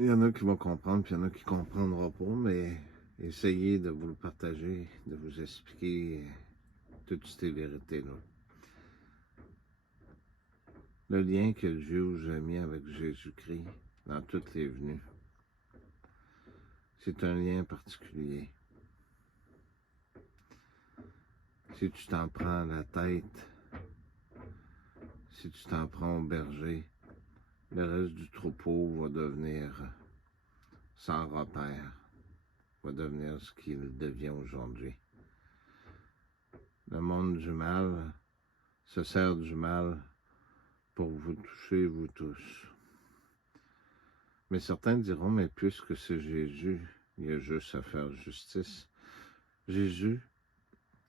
Il y en a qui vont comprendre, puis il y en a qui ne comprendront pas, mais essayez de vous le partager, de vous expliquer toutes ces vérités-là. Le lien que Dieu vous a mis avec Jésus-Christ dans toutes les venues, c'est un lien particulier. Si tu t'en prends à la tête, si tu t'en prends au berger, le reste du troupeau va devenir sans repère, va devenir ce qu'il devient aujourd'hui. Le monde du mal se sert du mal pour vous toucher, vous tous. Mais certains diront, mais puisque c'est Jésus, il y a juste à faire justice. Jésus,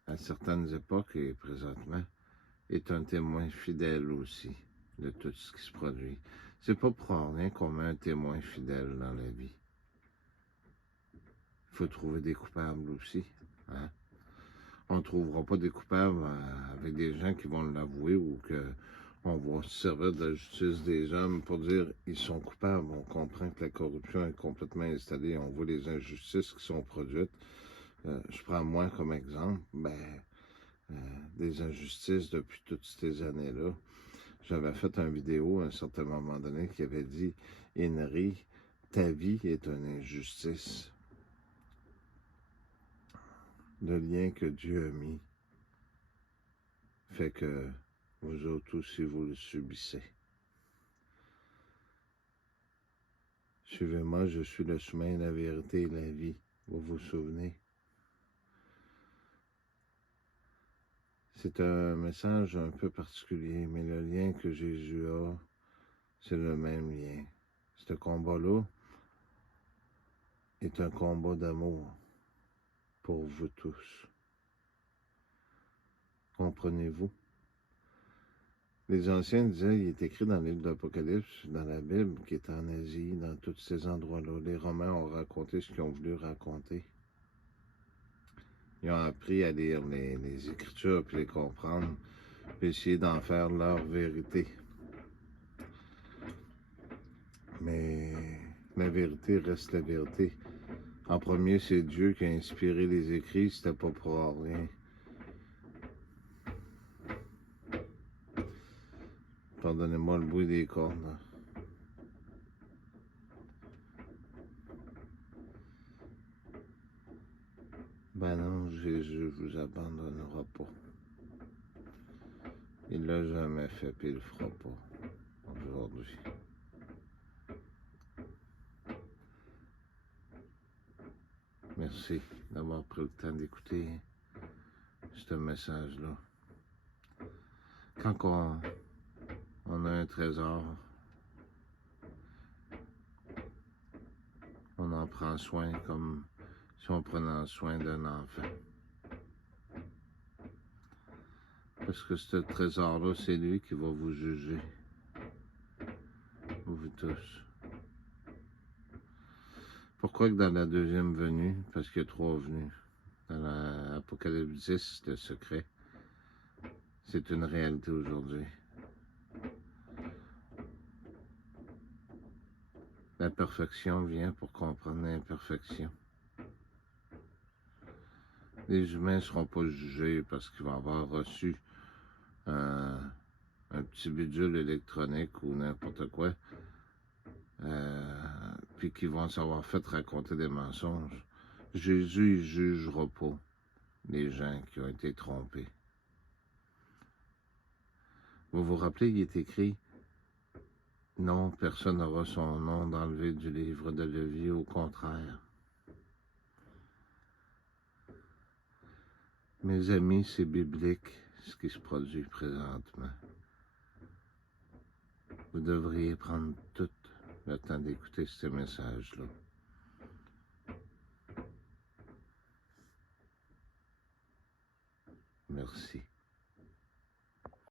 à certaines époques et présentement, est un témoin fidèle aussi de tout ce qui se produit. C'est pas pour rien qu'on met un témoin fidèle dans la vie. Il faut trouver des coupables aussi. Hein? On ne trouvera pas des coupables avec des gens qui vont l'avouer ou qu'on va se servir de la justice des hommes pour dire qu'ils sont coupables. On comprend que la corruption est complètement installée. On voit les injustices qui sont produites. Je prends moi comme exemple. Des injustices depuis toutes ces années-là. J'avais fait une vidéo à un certain moment donné qui avait dit « Henry, ta vie est une injustice. » Le lien que Dieu a mis fait que vous autres aussi, vous le subissez. Suivez-moi, je suis le chemin, la vérité et la vie. Vous vous souvenez? C'est un message un peu particulier, mais le lien que Jésus a, c'est le même lien. Ce combat-là est un combat d'amour pour vous tous. Comprenez-vous? Les anciens disaient, il est écrit dans le livre d'Apocalypse, dans la Bible, qui est en Asie, dans tous ces endroits-là. Les Romains ont raconté ce qu'ils ont voulu raconter. Ils ont appris à lire les Écritures, puis les comprendre, puis essayer d'en faire leur vérité. Mais la vérité reste la vérité. En premier, c'est Dieu qui a inspiré les écrits, c'était pas pour rien. Pardonnez-moi le bruit des cordes. Ben non, Jésus vous abandonnera pas. Il l'a jamais fait, puis il le fera pas aujourd'hui. Merci d'avoir pris le temps d'écouter ce message-là. Quand on a un trésor, on en prend soin comme si on prenait soin d'un enfant. Parce que ce trésor-là, c'est lui qui va vous juger. Vous tous. Pourquoi que dans la deuxième venue, parce qu'il y a 3 venues, dans l'Apocalypse 10, le secret, c'est une réalité aujourd'hui. La perfection vient pour comprendre l'imperfection. Les humains ne seront pas jugés parce qu'ils vont avoir reçu un petit bidule électronique ou n'importe quoi, puis qu'ils vont s'avoir fait raconter des mensonges. Jésus ne jugera pas les gens qui ont été trompés. Vous vous rappelez, il est écrit « Non, personne n'aura son nom d'enlevé du livre de la vie, au contraire. » Mes amis, c'est biblique ce qui se produit présentement. Vous devriez prendre tout le temps d'écouter ce message-là.